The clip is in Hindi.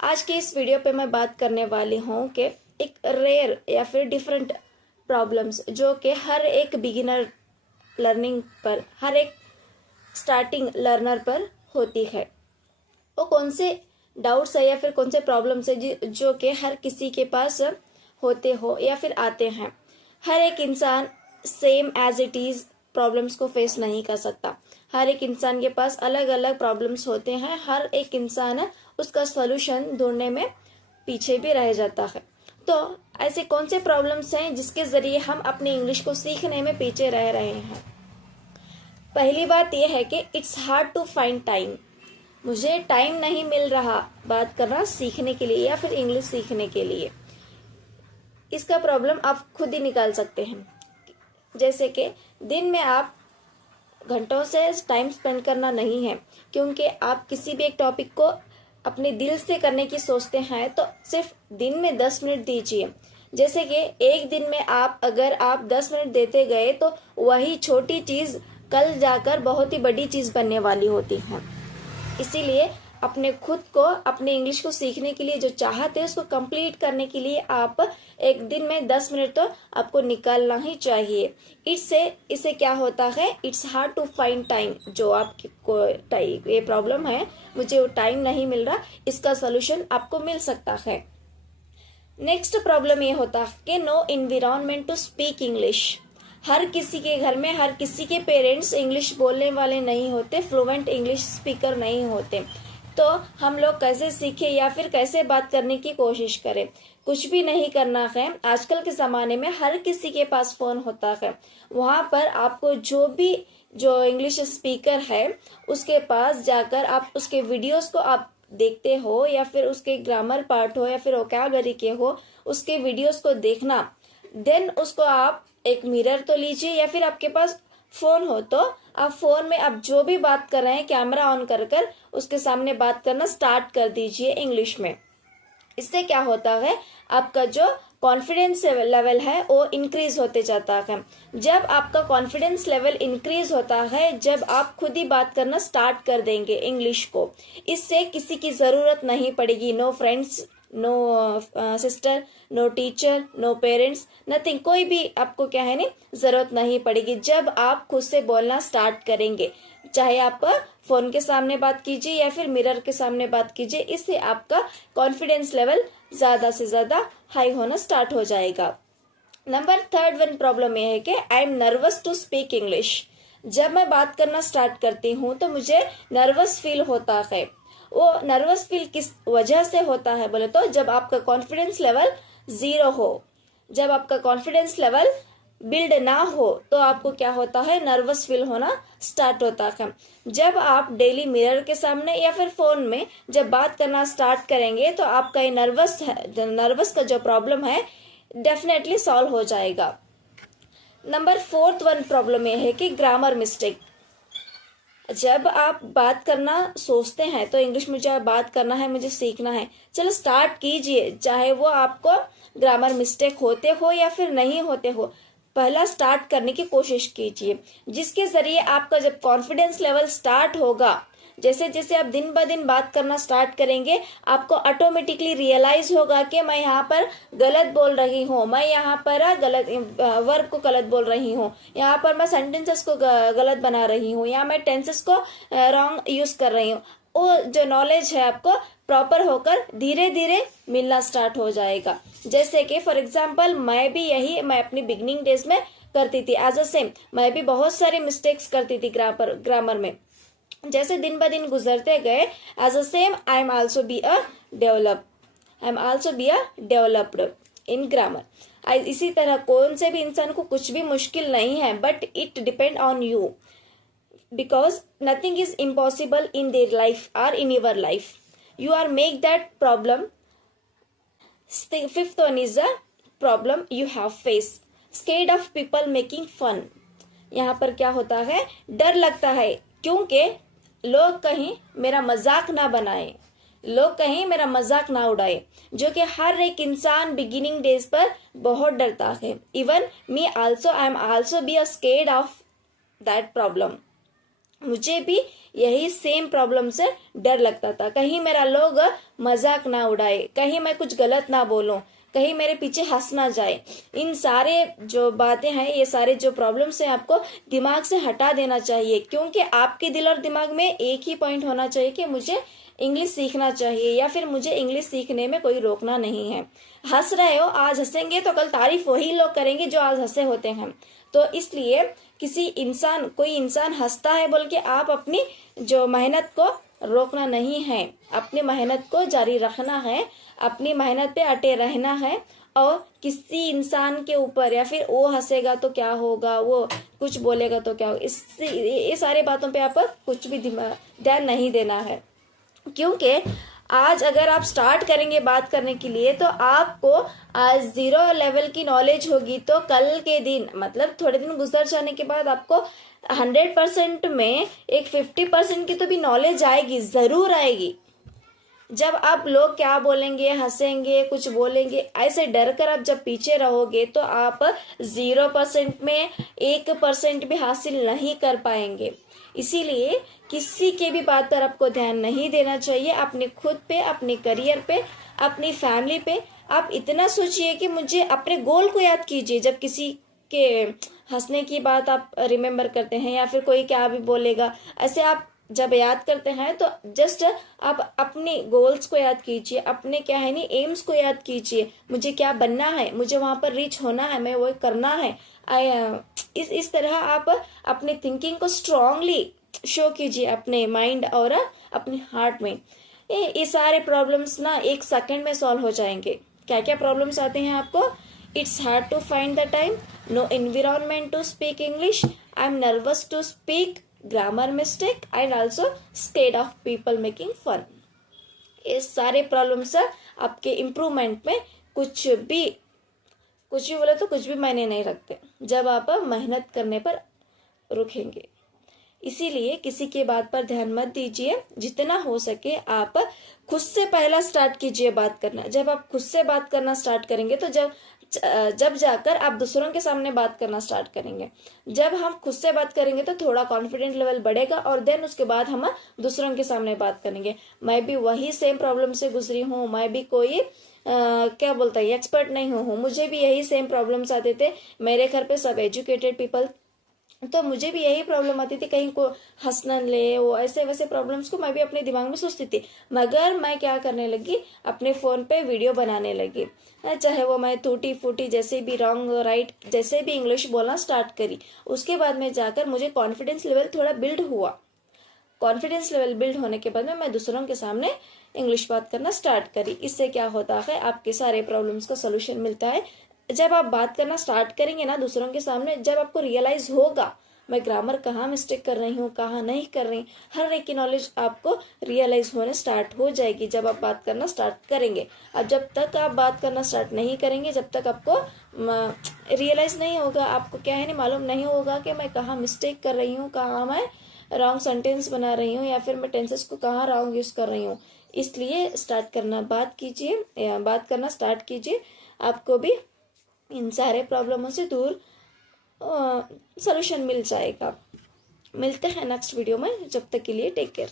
आज के इस वीडियो पे मैं बात करने वाली हूँ कि एक रेयर या फिर डिफरेंट प्रॉब्लम्स जो कि हर एक बिगिनर लर्निंग पर, हर एक स्टार्टिंग लर्नर पर होती है। वो कौन से डाउट्स है या फिर कौन से प्रॉब्लम्स है जो कि हर किसी के पास होते हो या फिर आते हैं। हर एक इंसान same as it is problems को फेस नहीं कर सकता। हर एक इंसान के पास अलग अलग प्रॉब्लम्स होते हैं। हर एक इंसान उसका सॉल्यूशन ढूंढने में पीछे भी रह जाता है। तो ऐसे कौन से प्रॉब्लम्स हैं जिसके जरिए हम अपनी इंग्लिश को सीखने में पीछे रह रहे हैं। पहली बात यह है कि it's hard to find time. मुझे टाइम नहीं मिल रहा बात करना सीखने के लिए या फिर इंग्लिश सीखने के लिए। इसका प्रॉब्लम आप खुद ही निकाल सकते हैं। जैसे कि दिन में आप घंटों से टाइम स्पेंड करना नहीं है, क्योंकि आप किसी भी एक टॉपिक को अपने दिल से करने की सोचते हैं तो सिर्फ दिन में 10 मिनट दीजिए। जैसे कि एक दिन में अगर आप 10 मिनट देते गए तो वही छोटी चीज कल जाकर बहुत ही बड़ी चीज बनने वाली होती है। इसीलिए अपने खुद को, अपने इंग्लिश को सीखने के लिए जो चाहते हैं उसको कंप्लीट करने के लिए आप एक दिन में 10 मिनट तो आपको निकालना ही चाहिए। इससे क्या होता है, it's hard to find time. जो आपको ये प्रॉब्लम है, मुझे वो टाइम नहीं मिल रहा, इसका सोल्यूशन आपको मिल सकता है। नेक्स्ट प्रॉब्लम ये होता है कि no environment to speak English. हर किसी के घर में, हर किसी के पेरेंट्स इंग्लिश बोलने वाले नहीं होते, फ्लुएंट इंग्लिश स्पीकर नहीं होते। तो हम लोग कैसे सीखें या फिर कैसे बात करने की कोशिश करें। कुछ भी नहीं करना है। आजकल के जमाने में हर किसी के पास फोन होता है। वहां पर आपको जो इंग्लिश स्पीकर है उसके पास जाकर आप उसके वीडियोस को आप देखते हो या फिर उसके ग्रामर पार्ट हो या फिर वोकैबुलरी के हो, उसके वीडियोस को देखना। देन उसको आप एक मिरर तो लीजिए या फिर आपके पास फोन हो तो आप फोन में आप जो भी बात कर रहे हैं कैमरा ऑन कर उसके सामने बात करना स्टार्ट कर दीजिए इंग्लिश में। इससे क्या होता है, आपका जो कॉन्फिडेंस लेवल है वो इंक्रीज होते जाता है। जब आपका कॉन्फिडेंस लेवल इंक्रीज होता है, जब आप खुद ही बात करना स्टार्ट कर देंगे इंग्लिश को, इससे किसी की जरूरत नहीं पड़ेगी। No friends, no sister, no teacher, no parents, nothing. कोई भी आपको क्या है नहीं जरूरत नहीं पड़ेगी जब आप खुद से बोलना स्टार्ट करेंगे। चाहे आप फोन के सामने बात कीजिए या फिर मिरर के सामने बात कीजिए, इससे आपका कॉन्फिडेंस लेवल ज्यादा से ज्यादा हाई होना स्टार्ट हो जाएगा। नंबर थर्ड वन प्रॉब्लम यह है कि I am nervous to speak English. जब मैं बात करना स्टार्ट करती हूँ तो मुझे नर्वस फील होता है। वो नर्वस फील किस वजह से होता है बोले तो, जब आपका कॉन्फिडेंस लेवल 0 हो, जब आपका कॉन्फिडेंस लेवल बिल्ड ना हो तो आपको क्या होता है, नर्वस फील होना स्टार्ट होता है। जब आप डेली मिरर के सामने या फिर फोन में जब बात करना स्टार्ट करेंगे तो आपका ये नर्वस का जो प्रॉब्लम है डेफिनेटली सॉल्व हो जाएगा। नंबर फोर्थ वन प्रॉब्लम ये है कि ग्रामर मिस्टेक। जब आप बात करना सोचते हैं तो इंग्लिश मुझे बात करना है, मुझे सीखना है, चलो स्टार्ट कीजिए। चाहे वो आपको ग्रामर मिस्टेक होते हो या फिर नहीं होते हो, पहला स्टार्ट करने की कोशिश कीजिए, जिसके जरिए आपका जब कॉन्फिडेंस लेवल स्टार्ट होगा, जैसे जैसे आप दिन ब दिन बात करना स्टार्ट करेंगे, आपको ऑटोमेटिकली रियलाइज होगा कि मैं यहाँ पर गलत बोल रही हूँ, मैं यहाँ पर गलत वर्ब को गलत बोल रही हूँ, यहाँ पर मैं सेंटेंसेस को गलत बना रही हूँ, या मैं टेंसेस को रॉन्ग यूज कर रही हूँ। वो जो नॉलेज है आपको प्रॉपर होकर धीरे धीरे मिलना स्टार्ट हो जाएगा। जैसे कि फॉर एग्जाम्पल मैं अपनी बिगिनिंग डेज में करती थी एज अ सेम। मैं भी बहुत सारी मिस्टेक्स करती थी ग्रामर में। जैसे दिन ब दिन गुजरते गए, as a same I am also be a developed in grammar. इसी तरह कौन से भी इंसान को कुछ भी मुश्किल नहीं है, but it depend on you, because nothing is impossible in their life or in your life. You are make that problem. Fifth one is a problem you have faced. Scared of people making fun. यहाँ पर क्या होता है, डर लगता है क्योंकि लोग कहीं मेरा मजाक ना बनाए, लोग कहीं मेरा मजाक ना उड़ाए, जो कि हर एक इंसान बिगिनिंग डेज पर बहुत डरता है। Even me also, I am also be a scared of that problem. मुझे भी यही सेम प्रॉब्लम से डर लगता था, कहीं मेरा लोग मजाक ना उड़ाए, कहीं मैं कुछ गलत ना बोलूं, कहीं मेरे पीछे हंस ना जाए। इन सारे जो बातें हैं, ये सारे जो प्रॉब्लम्स हैं, आपको दिमाग से हटा देना चाहिए, क्योंकि आपके दिल और दिमाग में एक ही पॉइंट होना चाहिए कि मुझे इंग्लिश सीखना चाहिए, या फिर मुझे इंग्लिश सीखने में कोई रोकना नहीं है। हंस रहे हो, आज हंसेंगे तो कल तारीफ वही लोग करेंगे जो आज हंसे होते हैं। तो इसलिए कोई इंसान हंसता है बोल के आप अपनी जो मेहनत को रोकना नहीं है, अपनी मेहनत को जारी रखना है, अपनी मेहनत पे अटे रहना है। और किसी इंसान के ऊपर, या फिर वो हंसेगा तो क्या होगा, वो कुछ बोलेगा तो क्या होगा, ये सारे बातों पे आप कुछ भी ध्यान नहीं देना है। क्योंकि आज अगर आप स्टार्ट करेंगे बात करने के लिए, तो आपको आज 0 लेवल की नॉलेज होगी, तो कल के दिन, मतलब थोड़े दिन गुजर जाने के बाद आपको 100% में एक 50% की तो भी नॉलेज आएगी, जरूर आएगी। जब आप लोग क्या बोलेंगे, हंसेंगे, कुछ बोलेंगे, ऐसे डर कर आप जब पीछे रहोगे, तो आप 0% में 1% भी हासिल नहीं कर पाएंगे। इसीलिए किसी के भी बात पर आपको ध्यान नहीं देना चाहिए, अपने खुद पे, अपने करियर पे, अपनी फैमिली पे। आप इतना सोचिए कि मुझे अपने गोल को याद कीजिए। जब किसी के हंसने की बात आप रिमेम्बर करते हैं, या फिर कोई क्या भी बोलेगा, ऐसे आप जब याद करते हैं, तो जस्ट आप अपने गोल्स को याद कीजिए, अपने क्या है नहीं एम्स को याद कीजिए। मुझे क्या बनना है, मुझे वहां पर रीच होना है, मैं वो करना है। इस तरह आप अपनी थिंकिंग को स्ट्रांगली शो कीजिए अपने माइंड और अपने हार्ट में। ये सारे प्रॉब्लम्स ना 1 सेकंड में सॉल्व हो जाएंगे। क्या क्या प्रॉब्लम्स आते हैं आपको? It's hard to find the time, no environment to speak English, I am nervous to speak, grammar mistake, and also scared of people making fun. ये सारे प्रॉब्लम्स आपके इम्प्रूवमेंट में कुछ भी बोले तो कुछ भी मायने नहीं रखते, जब आप मेहनत करने पर रुकेंगे। इसीलिए किसी की बात पर ध्यान मत दीजिए, जितना हो सके आप खुद से पहला स्टार्ट कीजिए बात करना। जब आप खुद से बात करना स्टार्ट करेंगे, तो जब जाकर आप दूसरों के सामने बात करना स्टार्ट करेंगे। जब हम खुद से बात करेंगे तो थोड़ा कॉन्फिडेंट लेवल बढ़ेगा, और देन उसके बाद हम दूसरों के सामने बात करेंगे। मैं भी वही सेम प्रॉब्लम से गुजरी हूँ, मैं भी कोई क्या बोलता है एक्सपर्ट नहीं हूँ, मुझे भी यही सेम प्रॉब्लम्स आते थे। मेरे घर पे सब एजुकेटेड पीपल, तो मुझे भी यही प्रॉब्लम आती थी, कहीं को हंस न ले, वो ऐसे वैसे प्रॉब्लम्स को मैं भी अपने दिमाग में सोचती थी। मगर मैं क्या करने लगी, अपने फोन पे वीडियो बनाने लगी, चाहे वो मैं टूटी फूटी जैसे भी रॉन्ग राइट जैसे भी इंग्लिश बोलना स्टार्ट करी। उसके बाद में जाकर मुझे कॉन्फिडेंस लेवल थोड़ा बिल्ड हुआ। कॉन्फिडेंस लेवल बिल्ड होने के बाद में मैं दूसरों के सामने इंग्लिश बात करना स्टार्ट करी। इससे क्या होता है, आपके सारे प्रॉब्लम्स का सोल्यूशन मिलता है। जब आप बात करना स्टार्ट करेंगे ना दूसरों के सामने, जब आपको रियलाइज होगा मैं ग्रामर कहाँ मिस्टेक कर रही हूँ, कहाँ नहीं कर रही, हर एक की नॉलेज आपको रियलाइज होने स्टार्ट हो जाएगी जब आप बात करना स्टार्ट करेंगे। अब जब तक आप बात करना स्टार्ट नहीं करेंगे, जब तक आपको रियलाइज नहीं होगा, आपको क्या है नहीं मालूम नहीं होगा कि मैं कहाँ मिस्टेक कर रही हूँ, कहाँ मैं रॉन्ग सेंटेंस बना रही हूँ, या फिर मैं टेंसेस को कहाँ रॉन्ग यूज कर रही हूँ। इसलिए स्टार्ट करना बात करना स्टार्ट कीजिए, आपको भी इन सारे प्रॉब्लमों से दूर सॉल्यूशन मिल जाएगा। मिलते हैं नेक्स्ट वीडियो में, जब तक के लिए टेक केयर।